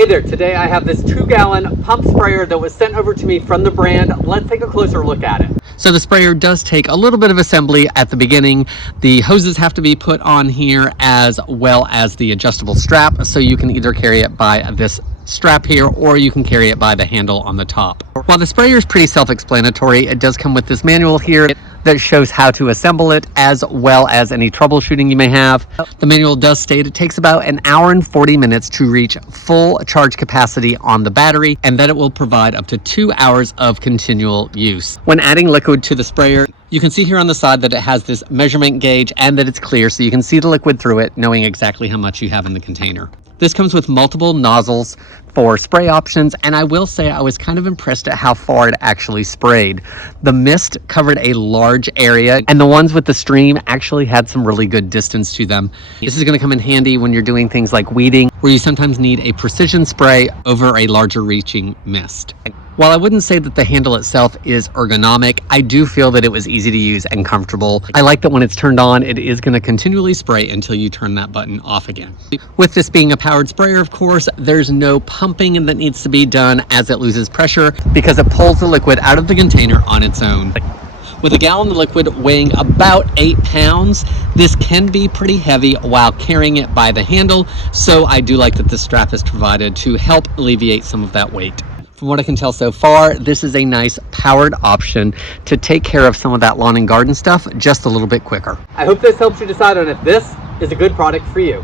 Hey there, today I have this 2-gallon pump sprayer that was sent over to me from the brand. Let's take a closer look at it. So the sprayer does take a little bit of assembly at the beginning. The hoses have to be put on here as well as the adjustable strap, so you can either carry it by this strap here or you can carry it by the handle on the top. While the sprayer is pretty self-explanatory, it does come with this manual here that shows how to assemble it as well as any troubleshooting you may have. The manual does state it takes about an hour and 40 minutes to reach full charge capacity on the battery, and that it will provide up to 2 hours of continual use. When adding liquid to the sprayer, you can see here on the side that it has this measurement gauge and that it's clear, so you can see the liquid through it, knowing exactly how much you have in the container. This comes with multiple nozzles for spray options, and I will say I was kind of impressed at how far it actually sprayed. The mist covered a large area, and the ones with the stream actually had some really good distance to them. This is going to come in handy when you're doing things like weeding, where you sometimes need a precision spray over a larger reaching mist. While I wouldn't say that the handle itself is ergonomic, I do feel that it was easy to use and comfortable. I like that when it's turned on, it is going to continually spray until you turn that button off again. With this being a powered sprayer, of course, there's no pumping that needs to be done as it loses pressure, because it pulls the liquid out of the container on its own. With a gallon of liquid weighing about 8 pounds, this can be pretty heavy while carrying it by the handle, so I do like that this strap is provided to help alleviate some of that weight. From what I can tell so far, this is a nice powered option to take care of some of that lawn and garden stuff just a little bit quicker. I hope this helps you decide on if this is a good product for you.